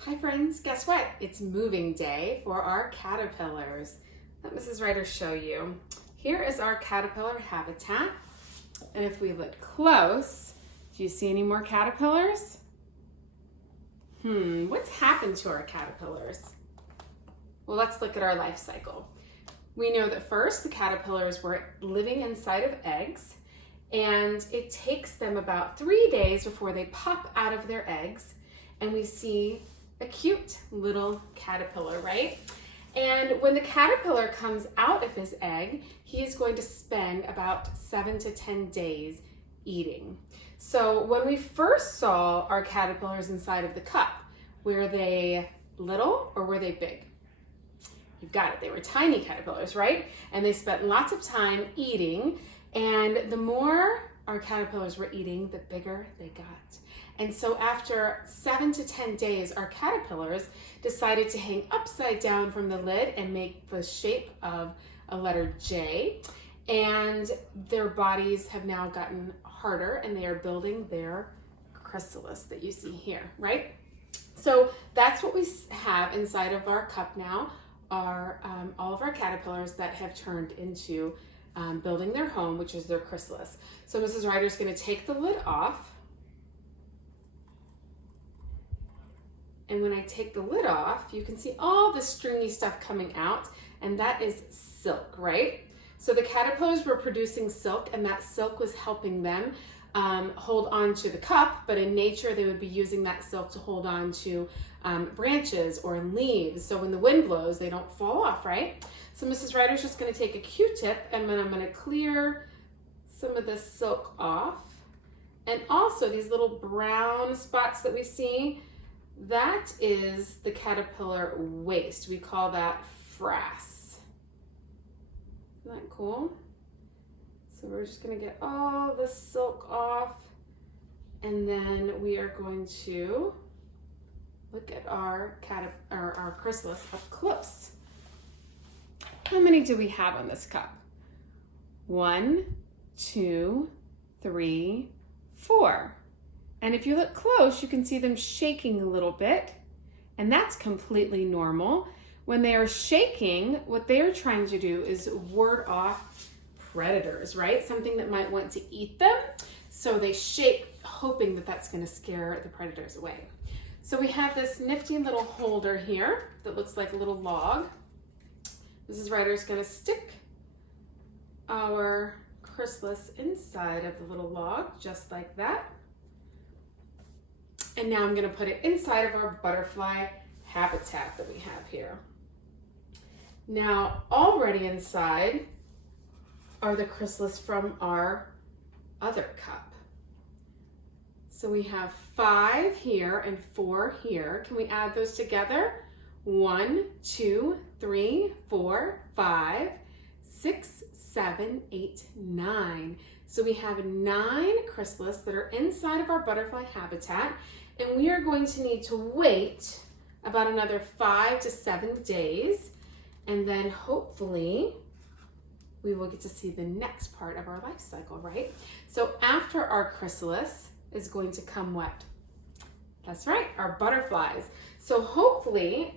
Hi friends, guess what? It's moving day for our caterpillars. Let Mrs. Ryder show you. Here is our caterpillar habitat. And if we look close, do you see any more caterpillars? What's happened to our caterpillars? Well, let's look at our life cycle. We know that first the caterpillars were living inside of eggs, and it takes them about 3 days before they pop out of their eggs, and we see a cute little caterpillar, right? And when the caterpillar comes out of his egg, he is going to spend about 7 to 10 days eating. So when we first saw our caterpillars inside of the cup, were they little or were they big? You've got it, they were tiny caterpillars, right? And they spent lots of time eating, and the more our caterpillars were eating, the bigger they got. And so after 7 to 10 days, our caterpillars decided to hang upside down from the lid and make the shape of a letter J. And their bodies have now gotten harder, and they are building their chrysalis that you see here, right? So that's what we have inside of our cup now, are all of our caterpillars that have turned into building their home, which is their chrysalis. So Mrs. Ryder is going to take the lid off. And when I take the lid off, you can see all the stringy stuff coming out, and that is silk, right? So the caterpillars were producing silk, and that silk was helping them hold on to the cup, but in nature they would be using that silk to hold on to branches or leaves, so when the wind blows they don't fall off, right? So Mrs. Ryder's just going to take a Q-tip, and then I'm going to clear some of this silk off. And also these little brown spots that we see, that is the caterpillar waste. We call that frass. Isn't that cool? So we're just going to get all the silk off, and then we are going to look at our chrysalis up close. How many do we have on this cup? 1, 2, 3, 4. And if you look close, you can see them shaking a little bit, and that's completely normal. When they are shaking, what they are trying to do is ward off predators, right? Something that might want to eat them. So they shake, hoping that that's going to scare the predators away. So we have this nifty little holder here that looks like a little log. Mrs. Ryder is going to stick our chrysalis inside of the little log, just like that. And now I'm going to put it inside of our butterfly habitat that we have here. Now, already inside are the chrysalis from our other cup. So we have 5 here and 4 here. Can we add those together? 1, 2, 3, 4, 5, 6, 7, 8, 9. So we have 9 chrysalis that are inside of our butterfly habitat, and we are going to need to wait about another 5 to 7 days, and then hopefully we will get to see the next part of our life cycle, right? So after our chrysalis is going to come what? That's right, our butterflies. So hopefully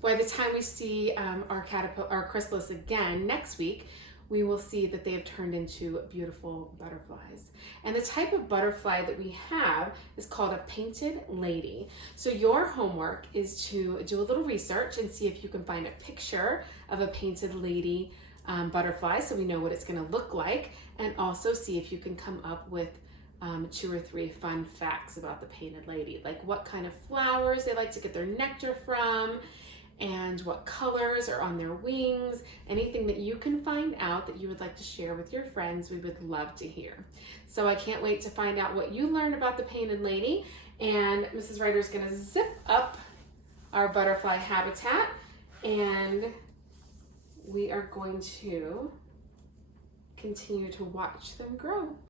by the time we see our chrysalis again next week, we will see that they have turned into beautiful butterflies. And the type of butterfly that we have is called a painted lady. So your homework is to do a little research and see if you can find a picture of a painted lady butterfly, so we know what it's going to look like, and also see if you can come up with 2 or 3 fun facts about the painted lady, like what kind of flowers they like to get their nectar from, and what colors are on their wings. Anything that you can find out that you would like to share with your friends, we would love to hear. So I can't wait to find out what you learned about the painted lady, and Mrs. Ryder is going to zip up our butterfly habitat, and we are going to continue to watch them grow.